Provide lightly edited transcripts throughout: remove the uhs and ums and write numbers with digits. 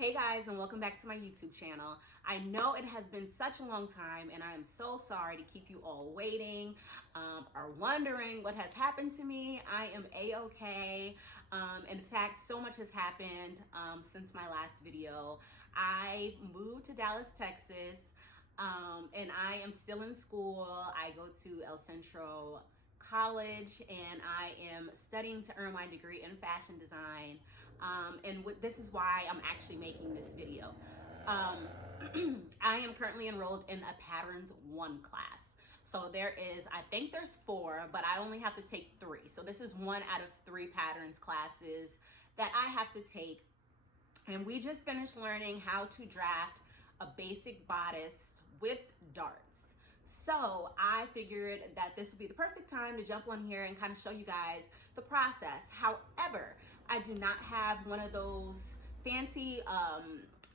Hey guys, and welcome back to my YouTube channel. I know it has been such a long time and I am so sorry to keep you all waiting or wondering what has happened to me. I am a-okay. In fact, so much has happened since my last video. I moved to Dallas, Texas, and I am still in school. I go to El Centro College and I am studying to earn my degree in fashion design. This is why I'm actually making this video. I am currently enrolled in a Patterns 1 class. So I think there's 4, but I only have to take 3. So this is 1 out of 3 Patterns classes that I have to take. And we just finished learning how to draft a basic bodice with darts. So I figured that this would be the perfect time to jump on here and kind of show you guys the process. However, I do not have one of those fancy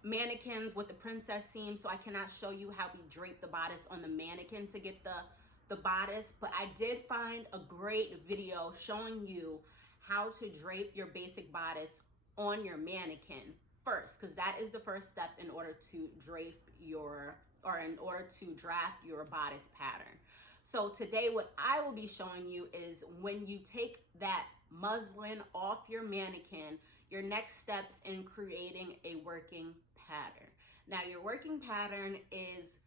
mannequins with the princess seam, so I cannot show you how we drape the bodice on the mannequin to get the bodice. But I did find a great video showing you how to drape your basic bodice on your mannequin first, because that is the first step in order to drape in order to draft your bodice pattern. So today what I will be showing you is when you take that muslin off your mannequin, your next steps in creating a working pattern. Now your working pattern is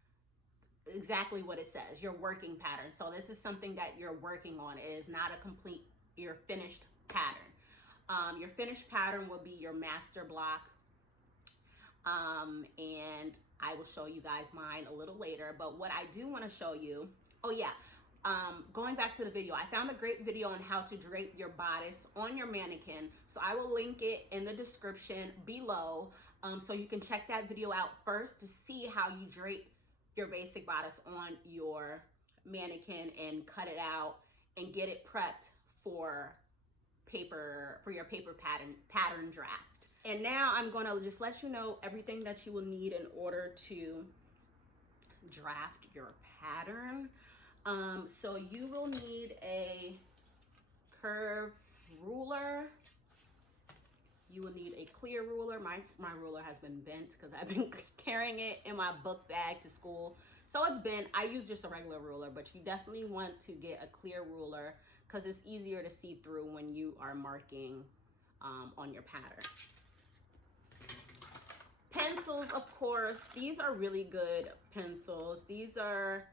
exactly what it says, your working pattern. So this is something that you're working on. It is not your finished pattern. Your finished pattern will be your master block. And I will show you guys mine a little later. But what I do want to show you, going back to the video, I found a great video on how to drape your bodice on your mannequin. So I will link it in the description below. So you can check that video out first to see how you drape your basic bodice on your mannequin and cut it out and get it prepped for your paper pattern draft. And now I'm going to just let you know everything that you will need in order to draft your pattern. So you will need a curved ruler. You will need a clear ruler. My ruler has been bent because I've been carrying it in my book bag to school. So it's bent. I use just a regular ruler, but you definitely want to get a clear ruler because it's easier to see through when you are marking on your pattern. Pencils, of course. These are really good pencils. These are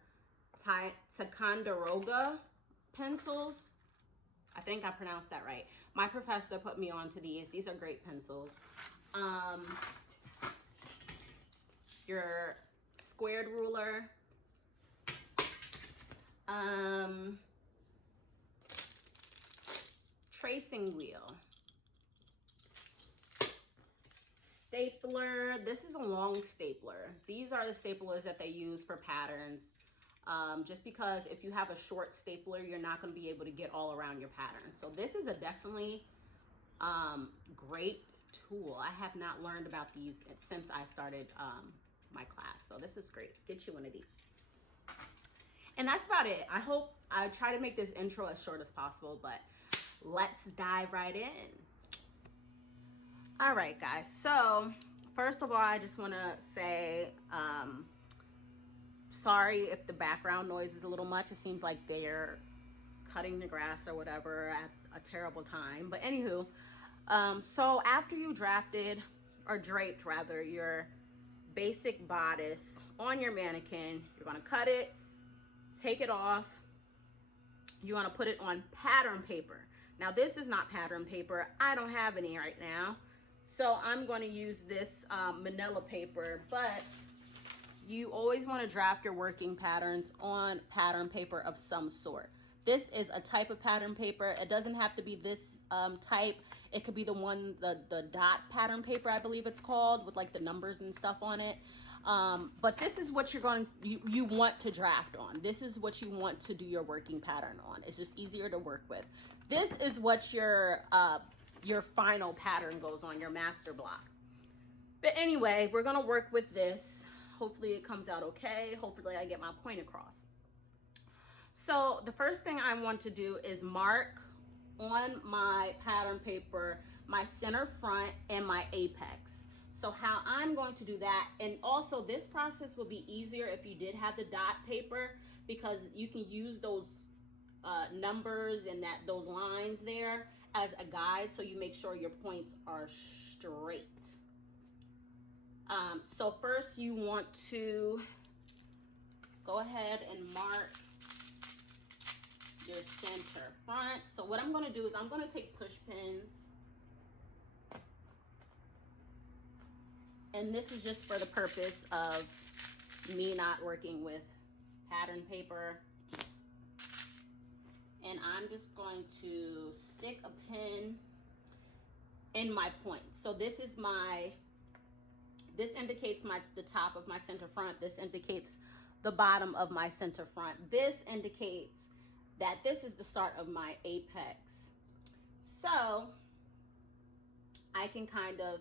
Ticonderoga pencils. I think I pronounced that right. My professor put me onto these. These are great pencils. Your squared ruler. Tracing wheel. Stapler. This is a long stapler. These are the staplers that they use for patterns. Just because if you have a short stapler, you're not going to be able to get all around your pattern. So this is a definitely great tool. I have not learned about these since I started my class. So this is great. Get you one of these. And that's about it. I try to make this intro as short as possible, but let's dive right in. All right, guys. So first of all, I just want to say, sorry if the background noise is a little much. It seems like they're cutting the grass or whatever at a terrible time. But anywho, so after you drafted or draped rather your basic bodice on your mannequin, you're going to cut it, take it off. You want to put it on pattern paper. Now this is not pattern paper. I don't have any right now. So I'm going to use this manila paper, but you always want to draft your working patterns on pattern paper of some sort. This is a type of pattern paper. It doesn't have to be this type. It could be the dot pattern paper, I believe it's called, with like the numbers and stuff on it. But this is what you want to draft on. This is what you want to do your working pattern on. It's just easier to work with. This is what your final pattern goes on, your master block. But anyway, we're gonna work with this. Hopefully it comes out okay. Hopefully I get my point across. So the first thing I want to do is mark on my pattern paper my center front and my apex. So how I'm going to do that, and also this process will be easier if you did have the dot paper, because you can use those numbers and those lines there as a guide, so you make sure your points are straight. So first you want to go ahead and mark your center front. So what I'm going to do is I'm going to take push pins, and this is just for the purpose of me not working with pattern paper. And I'm just going to stick a pin in my point. So this indicates the top of my center front. This indicates the bottom of my center front. This indicates that this is the start of my apex. So I can kind of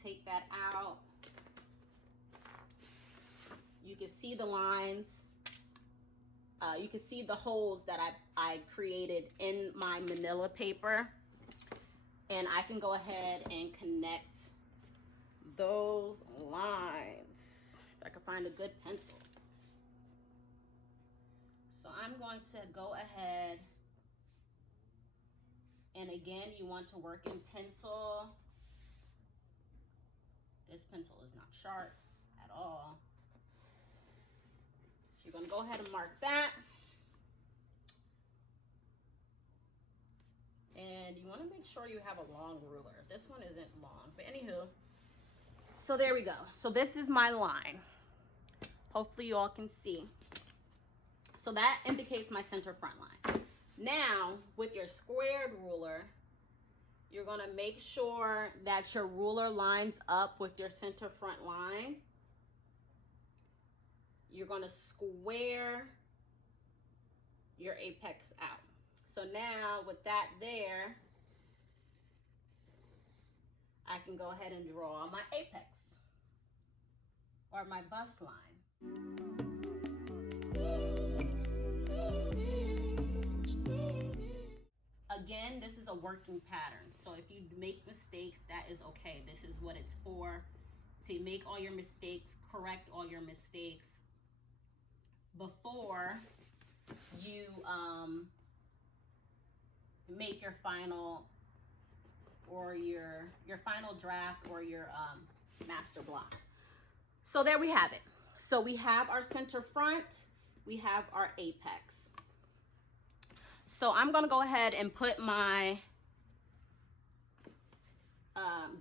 take that out. You can see the lines. You can see the holes that I created in my manila paper. And I can go ahead and connect those lines. If I can find a good pencil. So I'm going to go ahead, and again, you want to work in pencil. This pencil is not sharp at all. So you're going to go ahead and mark that. And you want to make sure you have a long ruler. This one isn't long, but anywho. So there we go. So this is my line. Hopefully you all can see. So that indicates my center front line. Now, with your squared ruler, you're going to make sure that your ruler lines up with your center front line. You're going to square your apex out. So now with that there, I can go ahead and draw my apex or my bust line. Again, this is a working pattern. So if you make mistakes, that is okay. This is what it's for, to make all your mistakes, correct all your mistakes before you make your final or your final draft or your master block. So there we have it. So we have our center front, we have our apex. So I'm gonna go ahead and put my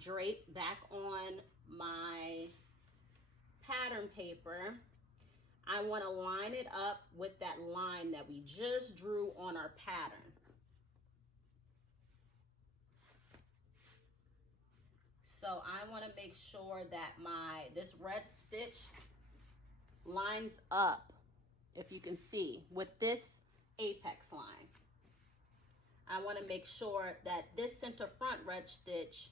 drape back on my pattern paper. I wanna line it up with that line that we just drew on our pattern. So I want to make sure that this red stitch lines up, if you can see, with this apex line. I want to make sure that this center front red stitch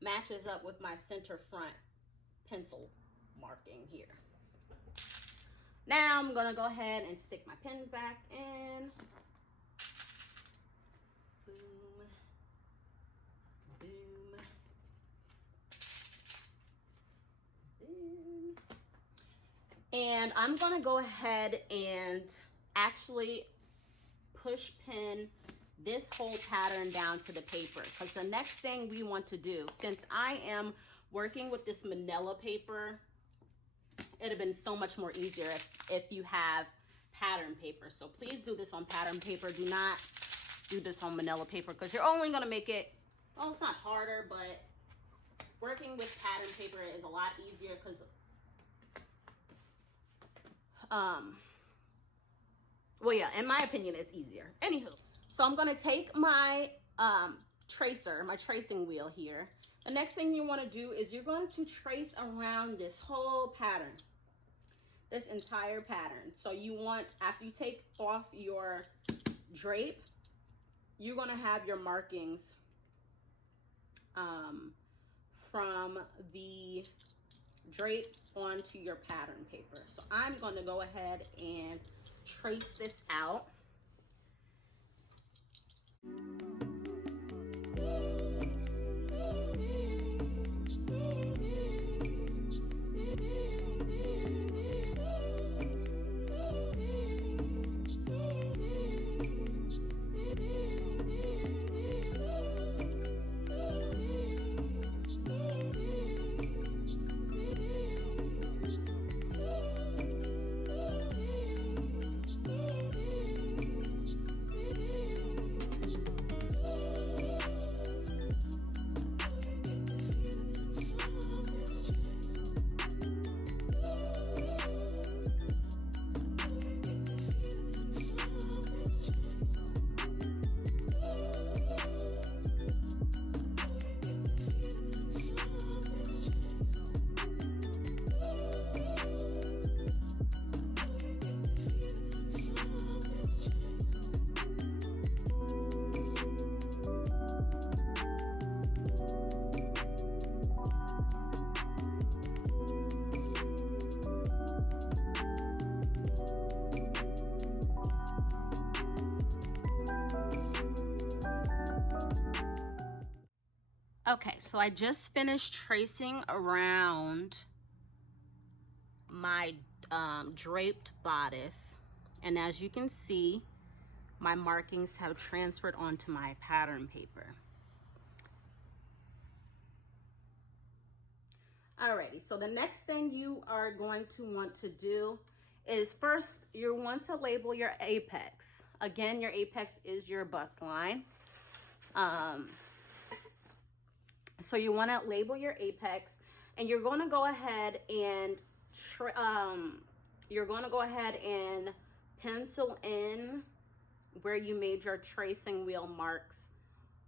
matches up with my center front pencil marking here. Now I'm going to go ahead and stick my pins back in. Boom. Boom. Boom. And I'm going to go ahead and actually push pin this whole pattern down to the paper, because the next thing we want to do, since I am working with this manila paper, it'd have been so much more easier if you have pattern paper. So please do this on pattern paper. Do not do this on manila paper, because you're only going to make it, well, it's not harder, but working with pattern paper is a lot easier because well, yeah, in my opinion, it's easier. Anywho, so I'm going to take my tracer, my tracing wheel here. The next thing you want to do is you're going to trace around this whole pattern, this entire pattern. So you want, after you take off your drape, you're going to have your markings from the drape onto your pattern paper. So I'm going to go ahead and trace this out. Okay, so I just finished tracing around my draped bodice, and as you can see, my markings have transferred onto my pattern paper. Alrighty, so the next thing you are going to want to do is first you want to label your apex. Again, your apex is your bust line. So you want to label your apex, and you're going to go ahead and pencil in where you made your tracing wheel marks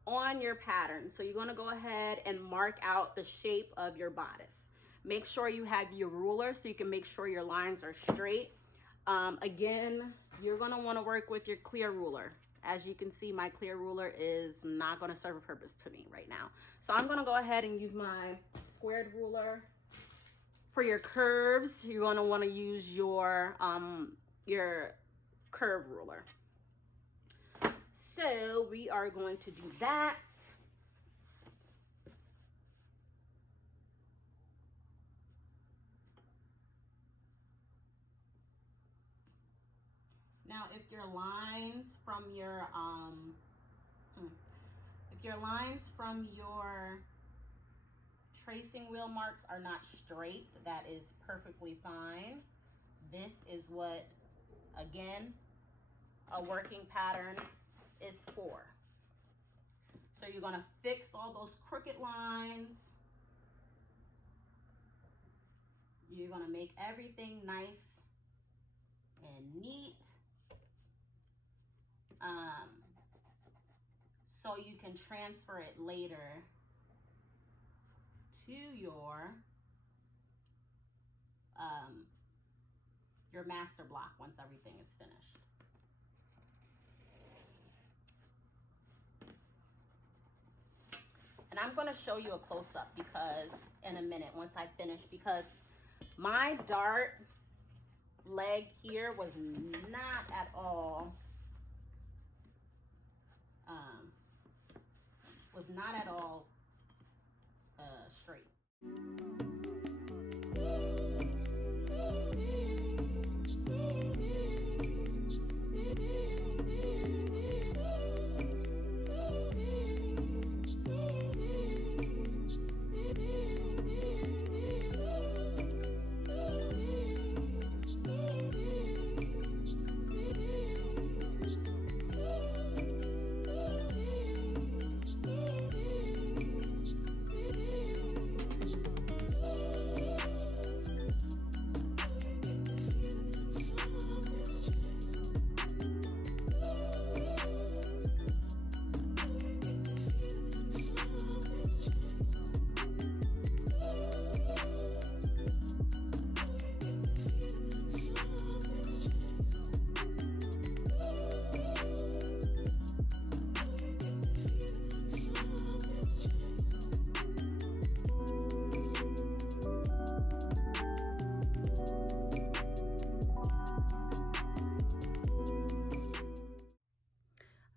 on your pattern. So you're going to go ahead and mark out the shape of your bodice. Make sure you have your ruler so you can make sure your lines are straight. Again, you're going to want to work with your clear ruler. As you can see, my clear ruler is not going to serve a purpose to me right now. So I'm going to go ahead and use my squared ruler. For your curves, you're going to want to use your curve ruler. So we are going to do that. Now, if your lines from your tracing wheel marks are not straight, that is perfectly fine. This is what, again, a working pattern is for. So you're going to fix all those crooked lines. You're going to make everything nice and neat. So you can transfer it later to your master block once everything is finished. And I'm going to show you a close-up because in a minute once I finish, because my dart leg here was not at all straight.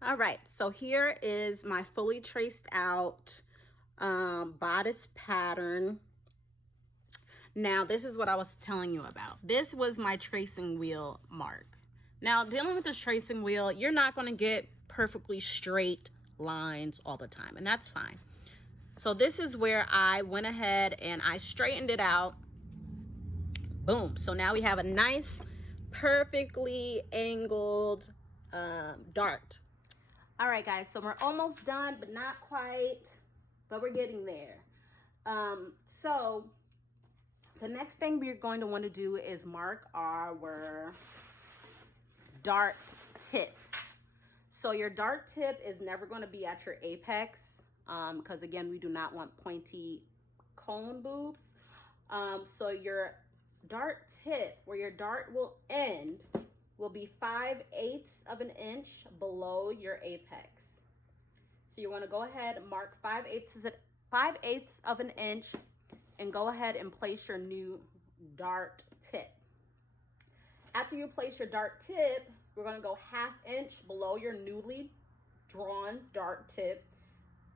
All right, so here is my fully traced out bodice pattern. Now, this is what I was telling you about. This was my tracing wheel mark. Now, dealing with this tracing wheel, you're not going to get perfectly straight lines all the time, and that's fine. So this is where I went ahead and I straightened it out. Boom. So now we have a nice, perfectly angled dart. All right, guys, so we're almost done, but not quite, but we're getting there. So the next thing we're going to want to do is mark our dart tip. So your dart tip is never going to be at your apex, because again, we do not want pointy cone boobs. So your dart tip, where your dart will end, will be 5/8 of an inch below your apex. So you want to go ahead and mark 5/8 of an inch and go ahead and place your new dart tip. After you place your dart tip, we're going to go 1/2 inch below your newly drawn dart tip.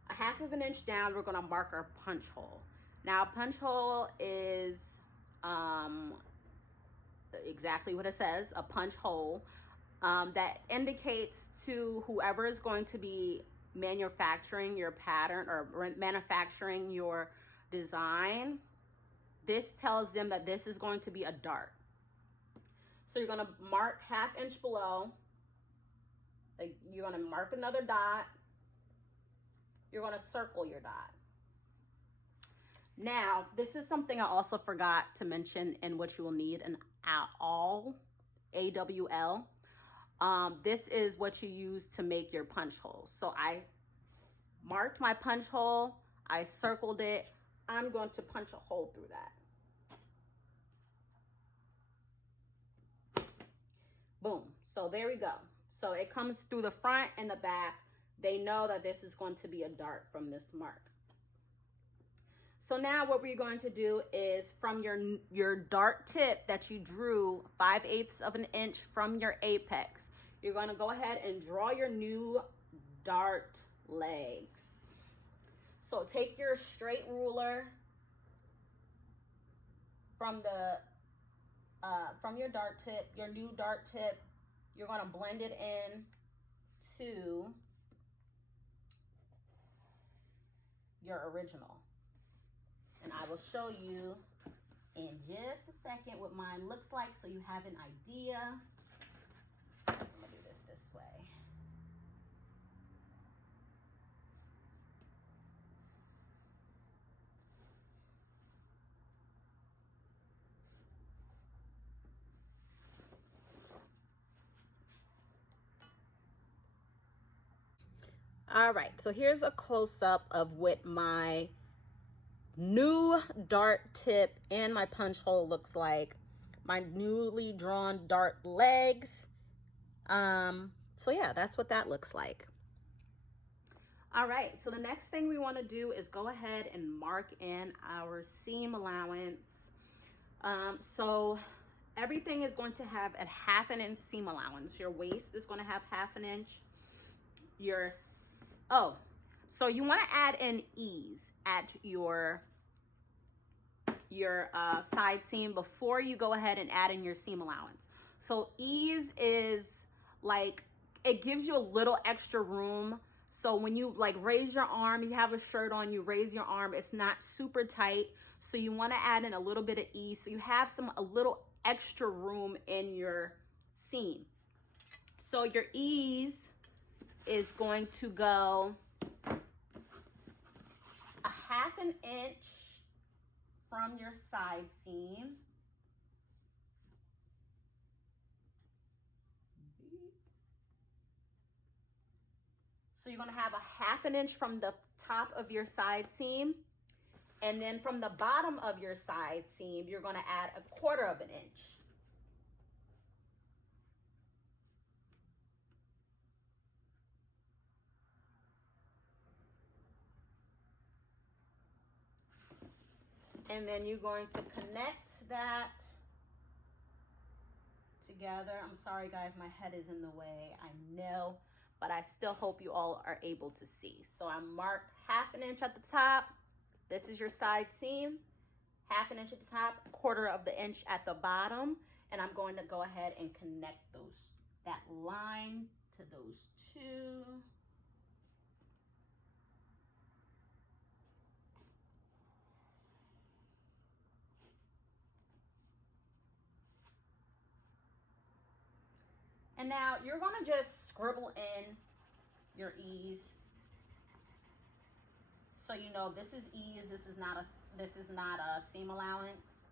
a 1/2 inch down, we're gonna mark our punch hole. Now, punch hole is exactly what it says, a punch hole. That indicates to whoever is going to be manufacturing your pattern or manufacturing your design, this tells them that this is going to be a dart. So you're going to mark 1/2 inch below. You're going to mark another dot. You're going to circle your dot. Now, this is something I also forgot to mention in what you will need an AWL. AWL. This is what you use to make your punch holes. So I marked my punch hole. I circled it. I'm going to punch a hole through that. Boom. So there we go. So it comes through the front and the back. They know that this is going to be a dart from this mark. So now what we're going to do is from your dart tip that you drew 5/8 of an inch from your apex, you're going to go ahead and draw your new dart legs. So take your straight ruler from your dart tip, your new dart tip. You're going to blend it in to your original. And I will show you in just a second what mine looks like so you have an idea. I'm gonna do this way. All right, so here's a close-up of what my new dart tip and my punch hole looks like. My newly drawn dart legs. So yeah, that's what that looks like. All right, so the next thing we want to do is go ahead and mark in our seam allowance. So everything is going to have a 1/2 inch seam allowance. Your waist is going to have 1/2 inch. So you want to add in ease at your side seam before you go ahead and add in your seam allowance. So ease is like, it gives you a little extra room. So when you like raise your arm, you have a shirt on, you raise your arm, it's not super tight. So you want to add in a little bit of ease so you have a little extra room in your seam. So your ease is going to go a 1/2 inch from your side seam. So you're going to have a 1/2 inch from the top of your side seam. And then from the bottom of your side seam, you're going to add a 1/4 inch. And then you're going to connect that together. I'm sorry guys, my head is in the way, I know, but I still hope you all are able to see. So I marked 1/2 inch at the top. This is your side seam. 1/2 inch at the top, 1/4 inch at the bottom. And I'm going to go ahead and connect that line to those two. And now you're going to just scribble in your ease. So you know this is ease, this is not a seam allowance.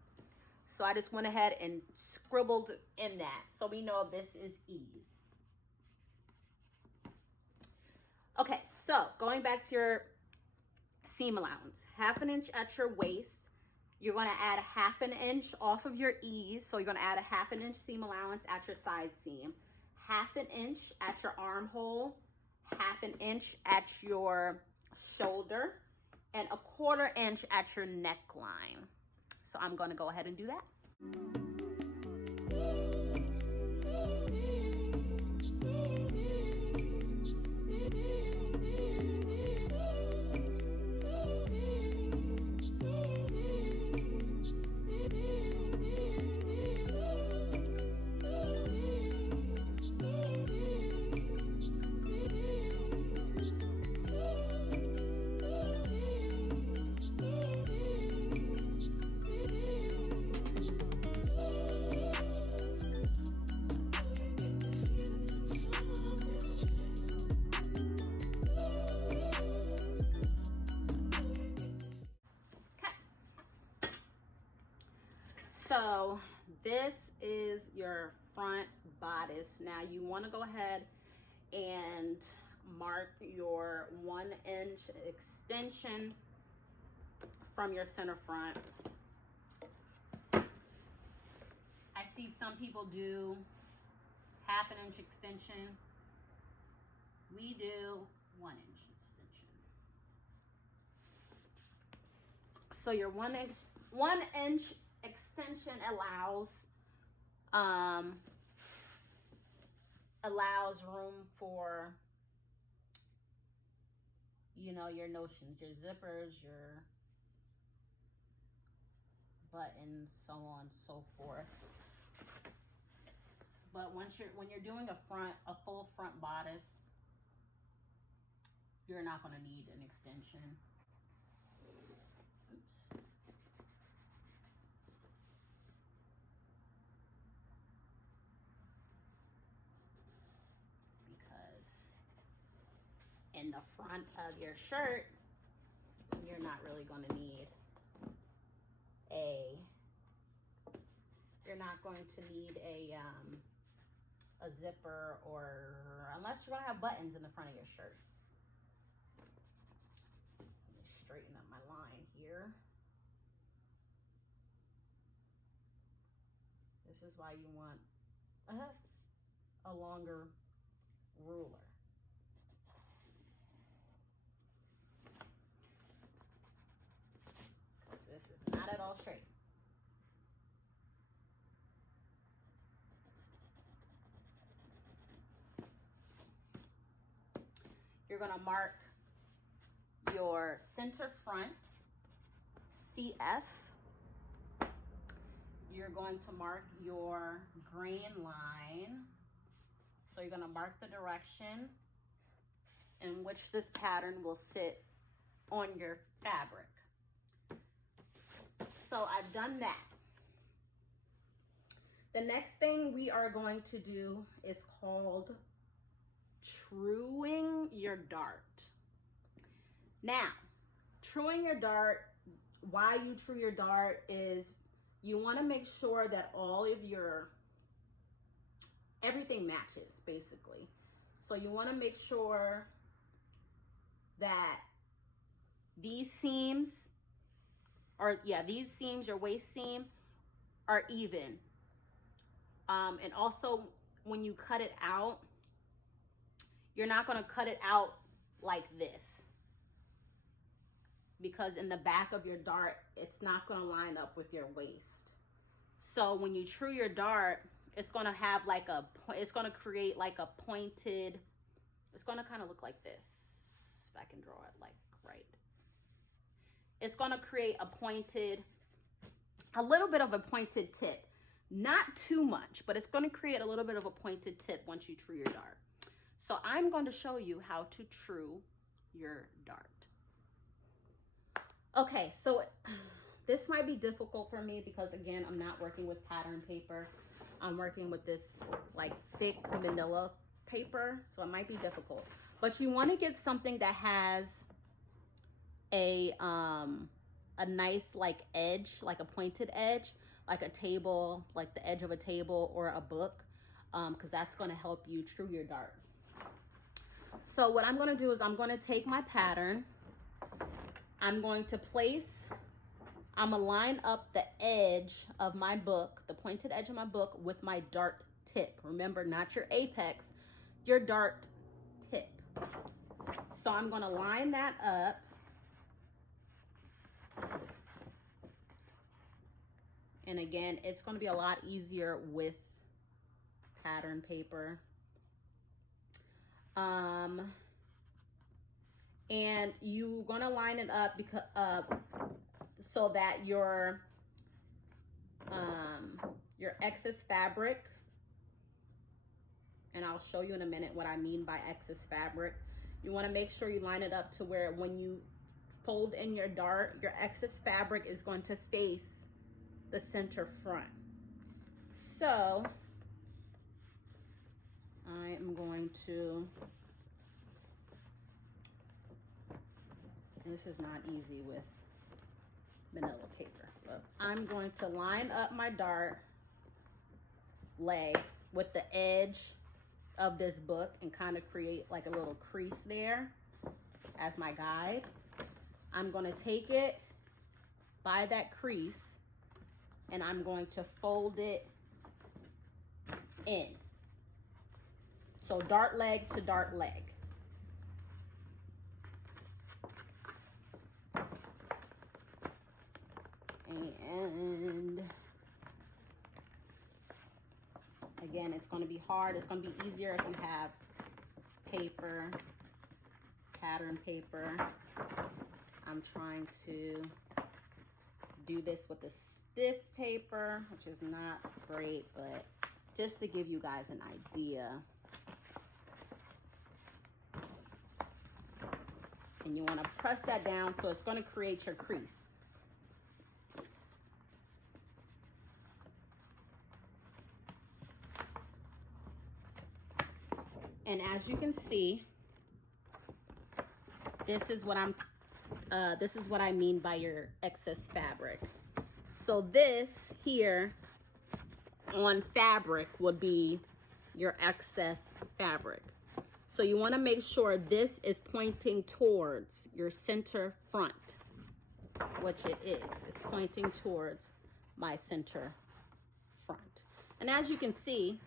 So I just went ahead and scribbled in that. So we know this is ease. Okay, so going back to your seam allowance, 1/2 inch at your waist. You're going to add a 1/2 inch off of your ease. So you're going to add a 1/2 inch seam allowance at your side seam. 1/2 inch at your armhole, 1/2 inch at your shoulder, and a 1/4 inch at your neckline. So I'm going to go ahead and do that. So this is your front bodice. Now you want to go ahead and mark your 1 inch extension from your center front. I see some people do 1/2 inch extension. We do 1 inch extension. So your 1 inch extension allows room for, you know, your notions, your zippers, your buttons, so on and so forth. But when you're doing a full front bodice, you're not going to need an extension. Oops. Because in the front of your shirt, you're not really going to need a zipper, or unless you're going to have buttons in the front of your shirt. Let me straighten up my line here. This is why you want a longer ruler. This is not at all straight. You're going to mark your center front, CF. You're going to mark your grain line. So you're going to mark the direction in which this pattern will sit on your fabric. So I've done that. The next thing we are going to do is called truing your dart. Now, truing your dart, why you true your dart is you want to make sure that everything matches, basically. So you want to make sure that these seams, your waist seam, are even. And also when you cut it out, you're not going to cut it out like this, because in the back of your dart, it's not going to line up with your waist. So when you true your dart, it's going to have it's going to create like a pointed, it's going to kind of look like this. If I can draw it like right. It's going to create a little bit of a pointed tip. Not too much, but it's going to create a little bit of a pointed tip once you true your dart. So I'm going to show you how to true your dart. Okay, so this might be difficult for me because, again, I'm not working with pattern paper. I'm working with this like thick manila paper, so it might be difficult. But you want to get something that has a nice like edge, like a pointed edge, like a table, like the edge of a table or a book, because that's going to help you true your dart. So what I'm going to do is I'm going to take my pattern. I'm going to line up the edge of my book, the pointed edge of my book, with my dart tip. Remember, not your apex, your dart tip. So I'm going to line that up. And again, it's going to be a lot easier with pattern paper. And you're going to line it up so that your excess fabric, and I'll show you in a minute what I mean by excess fabric. You want to make sure you line it up to where when you fold in your dart, your excess fabric is going to face the center front. So I am going to, and this is not easy with manila paper. Look, I'm going to line up my dart leg with the edge of this book and kind of create like a little crease there as my guide. I'm going to take it by that crease and I'm going to fold it in. So dart leg to dart leg. And again, it's going to be hard. It's going to be easier if you have paper, pattern paper. I'm trying to do this with a stiff paper, which is not great, but just to give you guys an idea. And you want to press that down so it's going to create your crease. And as you can see, this is what I mean by your excess fabric. So this here on fabric would be your excess fabric. So you want to make sure this is pointing towards your center front, which it is. It's pointing towards my center front. And as you can see,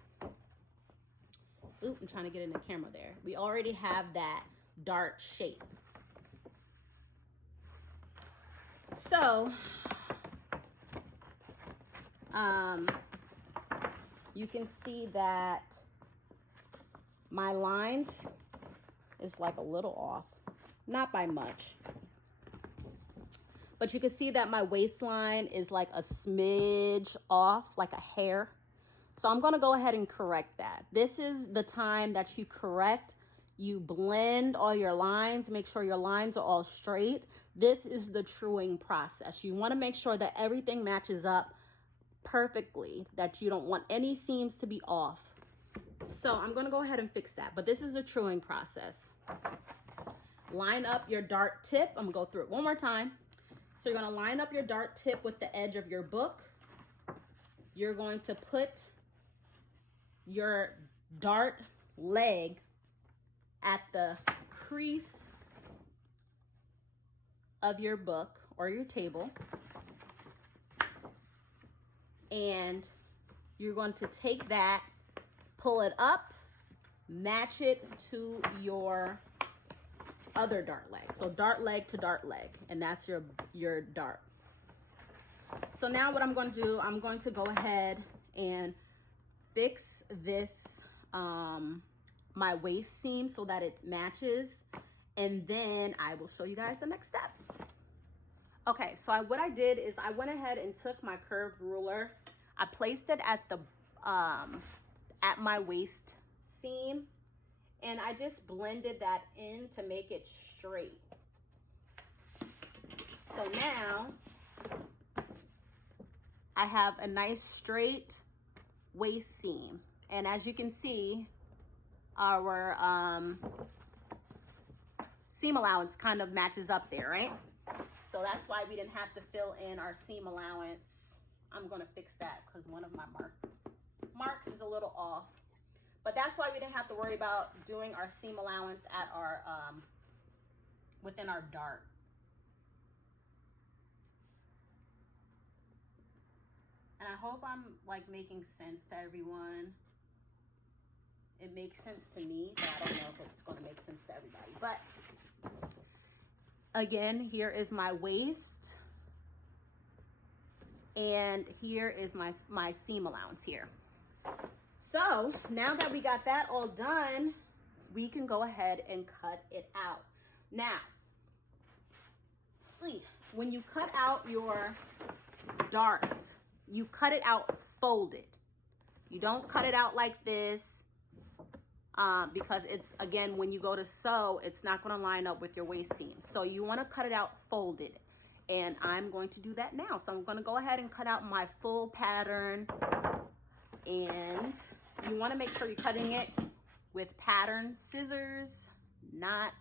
I'm trying to get in the camera there. We already have that dart shape. So, you can see that my lines is like a little off, not by much. But you can see that my waistline is like a smidge off, like a hair. So I'm going to go ahead and correct that. This is the time that you correct. You blend all your lines, make sure your lines are all straight. This is the truing process. You want to make sure that everything matches up perfectly, that you don't want any seams to be off. So I'm going to go ahead and fix that. But this is the truing process. Line up your dart tip. I'm going to go through it one more time. So you're going to line up your dart tip with the edge of your book. You're going to put your dart leg at the crease of your book or your table. And you're going to take that, pull it up, match it to your other dart leg. So dart leg to dart leg, and that's your dart. So now what I'm going to do, I'm going to go ahead and fix this, my waist seam so that it matches. And then I will show you guys the next step. Okay, so what I did is I went ahead and took my curved ruler. I placed it at the, at my waist seam. And I just blended that in to make it straight. So now I have a nice straight waist seam. And as you can see, our seam allowance kind of matches up there, right? So that's why we didn't have to fill in our seam allowance. I'm gonna fix that because one of my marks is a little off. But that's why we didn't have to worry about doing our seam allowance at our, within our dart. And I hope I'm like making sense to everyone. It makes sense to me, but I don't know if it's gonna make sense to everybody. But again, here is my waist. And here is my seam allowance here. So now that we got that all done, we can go ahead and cut it out. Now, when you cut out your dart, you cut it out folded. You don't cut it out like this because it's, again, when you go to sew, it's not going to line up with your waist seam. So you want to cut it out folded. And I'm going to do that now. So I'm going to go ahead and cut out my full pattern. And you want to make sure you're cutting it with pattern scissors, not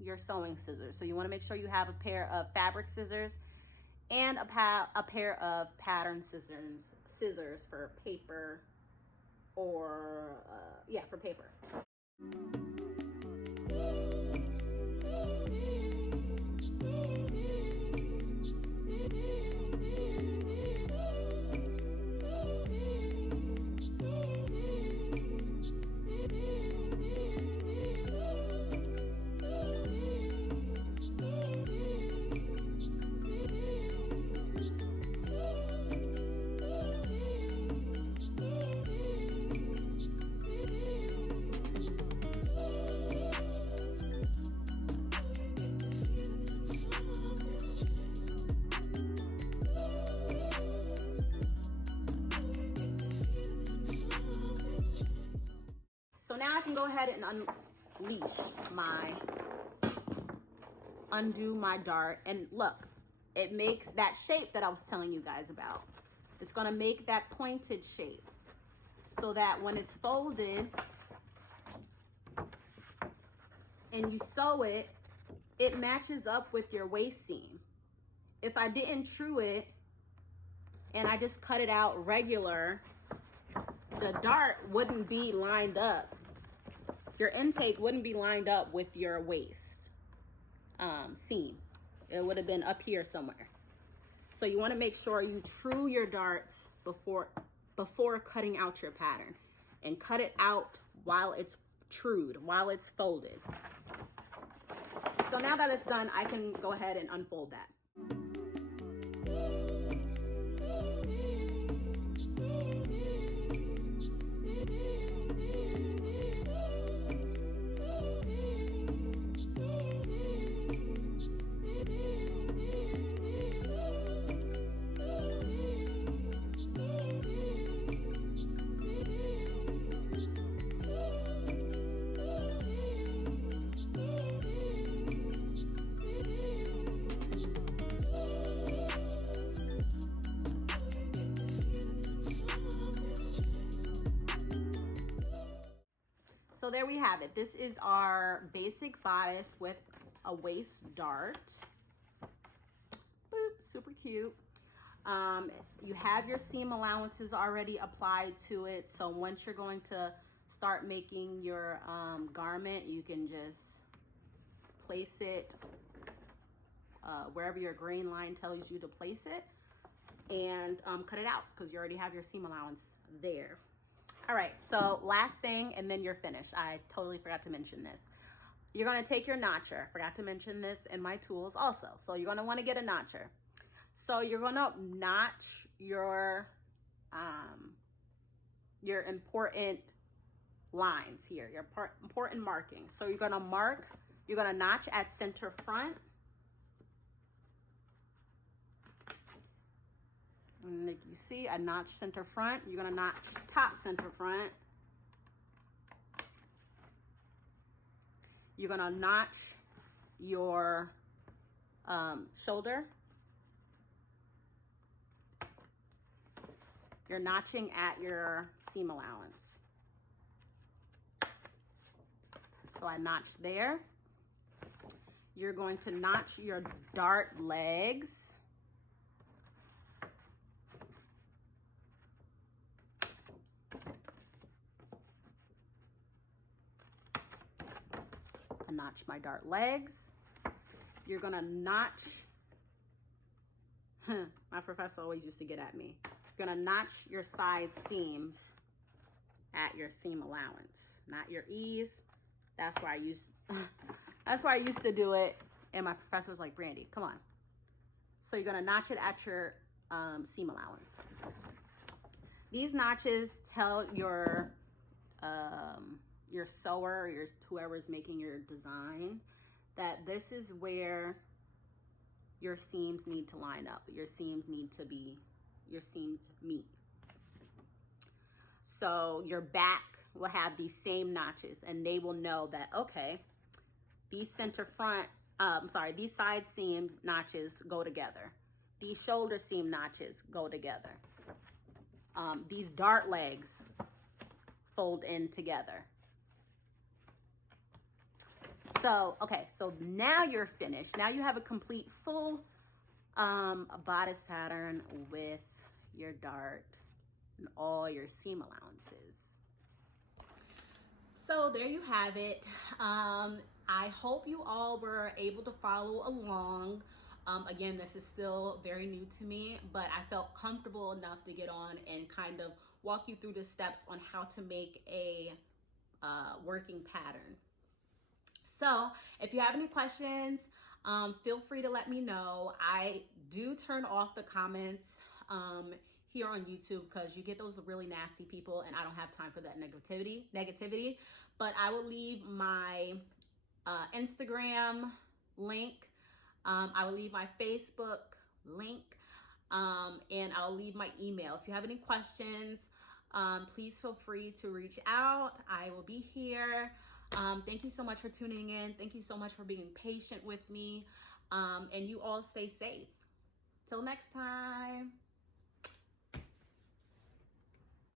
your sewing scissors. So you want to make sure you have a pair of fabric scissors and a pair of pattern scissors for paper or, for paper. So now I can go ahead and undo my dart, and look, it makes that shape that I was telling you guys about. It's gonna make that pointed shape so that when it's folded and you sew it, it matches up with your waist seam. If I didn't true it and I just cut it out regular, the dart wouldn't be lined up. Your intake wouldn't be lined up with your waist seam. It would have been up here somewhere. So you want to make sure you true your darts before cutting out your pattern, and cut it out while it's trued, while it's folded. So now that it's done, I can go ahead and unfold that. So there we have it. This is our basic bodice with a waist dart. Boop, super cute. You have your seam allowances already applied to it. So once you're going to start making your garment, you can just place it wherever your grain line tells you to place it, and cut it out because you already have your seam allowance there. All right, so last thing, and then you're finished. I totally forgot to mention this. You're gonna take your notcher. Forgot to mention this in my tools also. So you're gonna wanna get a notcher. So you're gonna notch your important lines here, your important markings. So you're gonna notch at center front. And like you see, I notch center front. You're gonna notch top center front. You're gonna notch your shoulder. You're notching at your seam allowance. So I notched there. You're going to notch your dart legs. Notch my dart legs. You're gonna notch, my professor always used to get at me. You're gonna notch your side seams at your seam allowance, not your ease. That's where I used to do it, and my professor was like, Brandi, come on. So you're gonna notch it at your seam allowance. These notches tell your sewer, or whoever's making your design, that this is where your seams need to line up. Your seams meet. So your back will have these same notches, and they will know that, okay, these these side seam notches go together. These shoulder seam notches go together. These dart legs fold in together. So, okay, so now you're finished. Now you have a complete full a bodice pattern with your dart and all your seam allowances. So there you have it. I hope you all were able to follow along. Again, this is still very new to me, but I felt comfortable enough to get on and kind of walk you through the steps on how to make a working pattern. So if you have any questions, feel free to let me know. I do turn off the comments here on YouTube because you get those really nasty people and I don't have time for that negativity. But I will leave my Instagram link. I will leave my Facebook link, and I'll leave my email. If you have any questions, please feel free to reach out. I will be here. Thank you so much for tuning in. Thank you so much for being patient with me. And you all stay safe. Till next time.